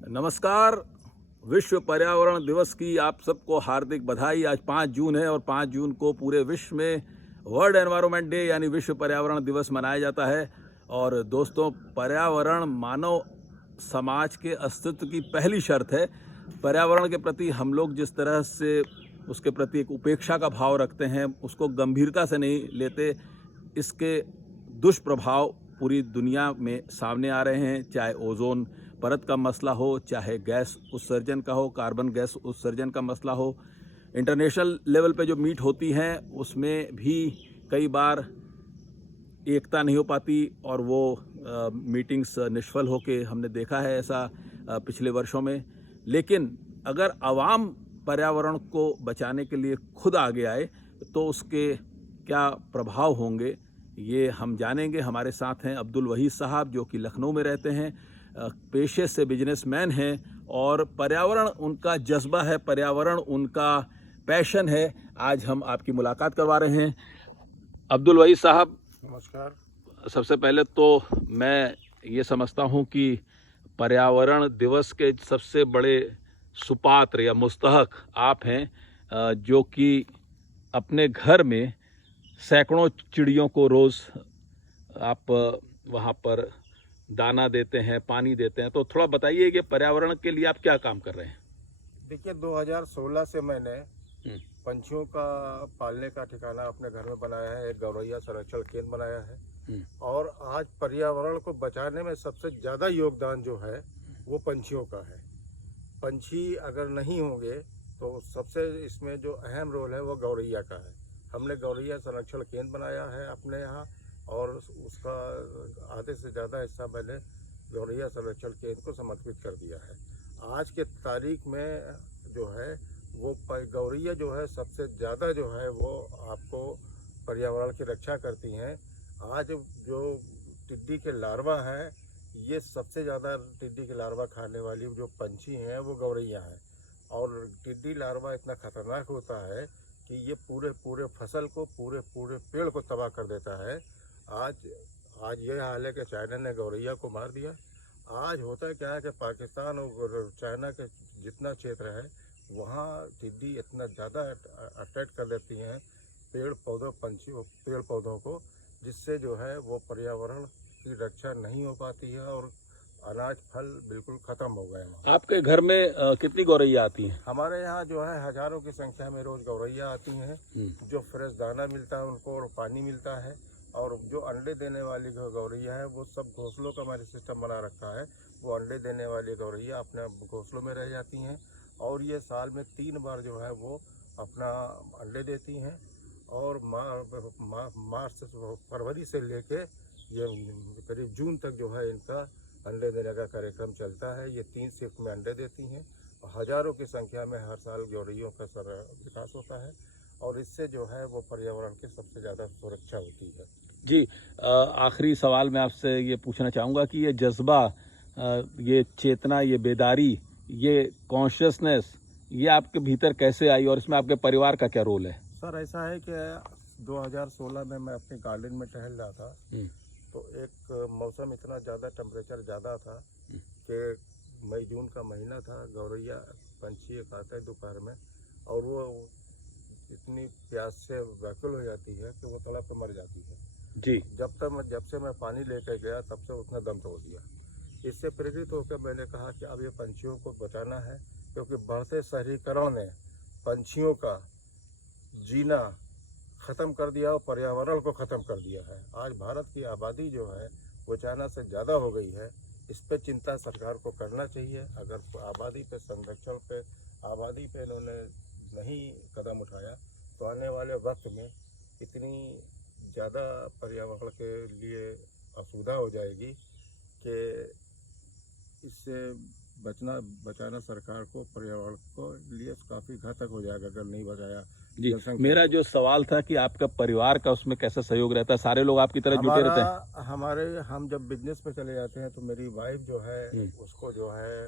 नमस्कार। विश्व पर्यावरण दिवस की आप सबको हार्दिक बधाई। आज 5 जून है और 5 जून को पूरे विश्व में वर्ल्ड एनवायरनमेंट डे यानी विश्व पर्यावरण दिवस मनाया जाता है। और दोस्तों, पर्यावरण मानव समाज के अस्तित्व की पहली शर्त है। पर्यावरण के प्रति हम लोग जिस तरह से उसके प्रति एक उपेक्षा का भाव रखते हैं, उसको गंभीरता से नहीं लेते, इसके दुष्प्रभाव पूरी दुनिया में सामने आ रहे हैं। चाहे ओजोन परत का मसला हो, चाहे गैस उत्सर्जन का हो, कार्बन गैस उत्सर्जन का मसला हो, इंटरनेशनल लेवल पे जो मीट होती हैं उसमें भी कई बार एकता नहीं हो पाती और वो मीटिंग्स निष्फल होके हमने देखा है ऐसा पिछले वर्षों में। लेकिन अगर आवाम पर्यावरण को बचाने के लिए खुद आगे आए तो उसके क्या प्रभाव होंगे, ये हम जानेंगे। हमारे साथ हैं अब्दुल वहीद साहब, जो कि लखनऊ में रहते हैं, पेशे से बिजनेसमैन हैं और पर्यावरण उनका जज्बा है, पर्यावरण उनका पैशन है। आज हम आपकी मुलाकात करवा रहे हैं। अब्दुल वहीद साहब, नमस्कार। सबसे पहले तो मैं ये समझता हूँ कि पर्यावरण दिवस के सबसे बड़े सुपात्र या मुस्तहक आप हैं, जो कि अपने घर में सैकड़ों चिड़ियों को रोज़ आप वहाँ पर दाना देते हैं, पानी देते हैं। तो थोड़ा बताइए कि पर्यावरण के लिए आप क्या काम कर रहे हैं? देखिए, 2016 से मैंने पंछियों का पालने का ठिकाना अपने घर में बनाया है, एक गौरैया संरक्षण केंद्र बनाया है। और आज पर्यावरण को बचाने में सबसे ज़्यादा योगदान जो है वो पंछियों का है। पंछी अगर नहीं होंगे तो सबसे इसमें जो अहम रोल है वो गौरैया का है। हमने गौरैया संरक्षण केंद्र बनाया है अपने यहाँ और उसका आधे से ज़्यादा हिस्सा मैंने गौरैया संरक्षण केंद्र को समर्पित कर दिया है। आज के तारीख में जो है वो गौरैया जो है सबसे ज़्यादा जो है वो आपको पर्यावरण की रक्षा करती हैं। आज जो टिड्डी के लार्वा हैं, ये सबसे ज़्यादा टिड्डी के लार्वा खाने वाली जो पंछी हैं वो गौरैया हैं। और टिड्डी लार्वा इतना खतरनाक होता है कि ये पूरे फसल को पूरे पेड़ को तबाह कर देता है। आज ये हाल है कि चाइना ने गौरैया को मार दिया। आज होता क्या है कि पाकिस्तान और चाइना के जितना क्षेत्र है वहाँ टिड्डी इतना ज़्यादा अटैक कर लेती हैं पेड़ पौधों को, जिससे जो है वो पर्यावरण की रक्षा नहीं हो पाती है और अनाज फल बिल्कुल ख़त्म हो गए हैं। आपके घर में कितनी गौरैया आती हैं? हमारे यहाँ जो है हज़ारों की संख्या में रोज़ गौरैया आती हैं। जो फ्रेश दाना मिलता है उनको और पानी मिलता है। और जो अंडे देने वाली गौरैया है वो सब घोंसलों का हमारे सिस्टम बना रखा है। वो अंडे देने वाली गौरैया अपने घोंसलों में रह जाती हैं और ये साल में 3 बार जो है वो अपना अंडे देती हैं। और मार्च से फरवरी से लेके ये करीब जून तक जो है इनका अंडे देने का कार्यक्रम चलता है। ये 3 शिफ्ट में अंडे देती हैं और हज़ारों की संख्या में हर साल गौरैयों का विकास होता है और इससे जो है वो पर्यावरण की सबसे ज़्यादा सुरक्षा होती है। जी, आखिरी सवाल मैं आपसे ये पूछना चाहूँगा कि ये जज्बा, ये चेतना, ये बेदारी, ये कॉन्शियसनेस, ये आपके भीतर कैसे आई और इसमें आपके परिवार का क्या रोल है? सर, ऐसा है कि 2016 में मैं अपने गार्डन में टहल रहा था तो एक मौसम इतना ज़्यादा टेम्परेचर ज़्यादा था कि मई जून का महीना था। गौरैया पंछी एक आता है दोपहर में और वो इतनी प्यास से व्याकुल हो जाती है कि वो तड़प पर मर जाती है। जी। जब से मैं पानी लेकर गया तब से उसने दम तोड़ दिया। इससे प्रेरित होकर मैंने कहा कि अब ये पंछियों को बचाना है, क्योंकि बढ़ते शहरीकरण ने पंछियों का जीना ख़त्म कर दिया और पर्यावरण को ख़त्म कर दिया है। आज भारत की आबादी जो है वो चाइना से ज़्यादा हो गई है। इस पे चिंता सरकार को करना चाहिए। अगर आबादी पे संरक्षण पे आबादी पे इन्होंने नहीं कदम उठाया तो आने वाले वक्त में इतनी ज़्यादा पर्यावरण के लिए असुविधा हो जाएगी कि इससे बचाना सरकार को पर्यावरण को लिए काफ़ी घातक हो जाएगा अगर नहीं बचाया। जी, मेरा जो सवाल था कि आपका परिवार का उसमें कैसा सहयोग रहता है? सारे लोग आपकी तरह जुटे रहते हैं? हम जब बिजनेस में चले जाते हैं तो मेरी वाइफ जो है उसको जो है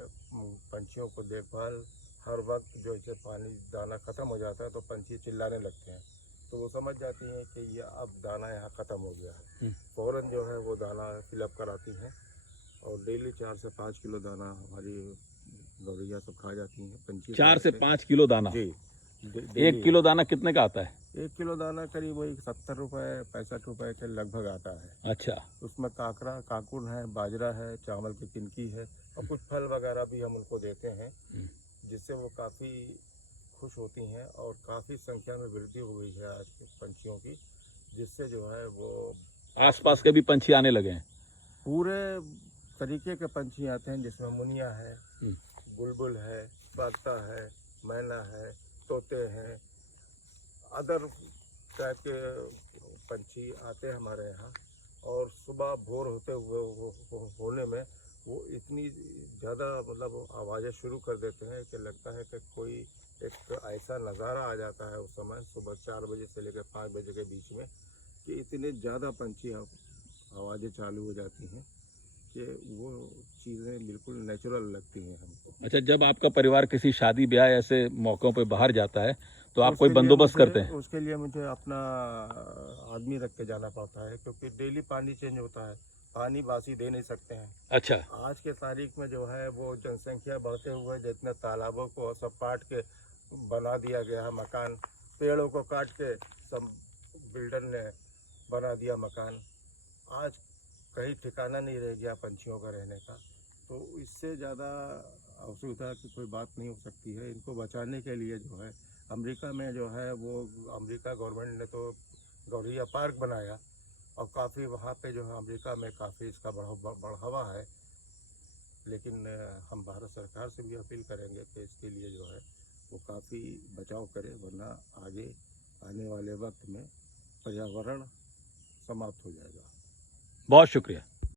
पंछियों को देखभाल हर वक्त, जो इसे पानी दाना ख़त्म हो जाता है तो पंछी चिल्लाने लगते हैं तो वो समझ जाती हैं कि ये अब दाना यहाँ ख़त्म हो गया है। फ़ौरन जो है वो दाना फिलअप कराती हैं और डेली 4 से 5 किलो दाना हमारी गौरैया सब खा जाती हैं। पंछी 4 से 5 किलो दाना। जी। 1 किलो दाना कितने का आता है? 1 किलो दाना करीब वही 70 रुपए 65 रुपए के लगभग आता है। अच्छा। उसमें काकुन है, बाजरा है, चावल की तिनकी है और कुछ फल वगैरह भी हम उनको देते हैं, जिससे वो काफ़ी खुश होती हैं और काफ़ी संख्या में वृद्धि हो गई है आज के पंछियों की, जिससे जो है वो आसपास के भी पंछी आने लगे हैं। पूरे तरीके के पंछी आते हैं, जिसमें मुनिया है, बुलबुल है, बागता है, मैना है, तोते हैं, अदर टाइप के पंछी आते हैं हमारे यहाँ। और सुबह भोर होते हुए होने में वो इतनी ज़्यादा मतलब आवाज़ें शुरू कर देते हैं कि लगता है कि कोई एक ऐसा नज़ारा आ जाता है उस समय सुबह 4 बजे से लेकर 5 बजे के बीच में, कि इतने ज़्यादा पंछी आवाज़ें चालू हो जाती हैं कि वो चीज़ें बिल्कुल नेचुरल लगती हैं हमको। अच्छा, जब आपका परिवार किसी शादी ब्याह ऐसे मौक़ों पे बाहर जाता है तो आप कोई बंदोबस्त करते हैं? उसके लिए मुझे अपना आदमी रख के जाना पड़ता है, क्योंकि डेली पानी चेंज होता है, पानी बासी दे नहीं सकते हैं। अच्छा। आज के तारीख में जो है वो जनसंख्या बढ़ते हुए जितने तालाबों को सब काट के बना दिया गया है मकान, पेड़ों को काट के सब बिल्डर ने बना दिया मकान। आज कहीं ठिकाना नहीं रह गया पंछियों का रहने का, तो इससे ज़्यादा असुविधा की कोई बात नहीं हो सकती है। इनको बचाने के लिए जो है अमेरिका में जो है वो अमेरिका गवर्नमेंट ने तो गौरैया पार्क बनाया और काफ़ी वहाँ पे जो है अमेरिका में काफ़ी इसका बढ़ावा है। लेकिन हम भारत सरकार से भी अपील करेंगे कि इसके लिए जो है वो काफ़ी बचाव करे, वरना आगे आने वाले वक्त में पर्यावरण समाप्त हो जाएगा। बहुत शुक्रिया।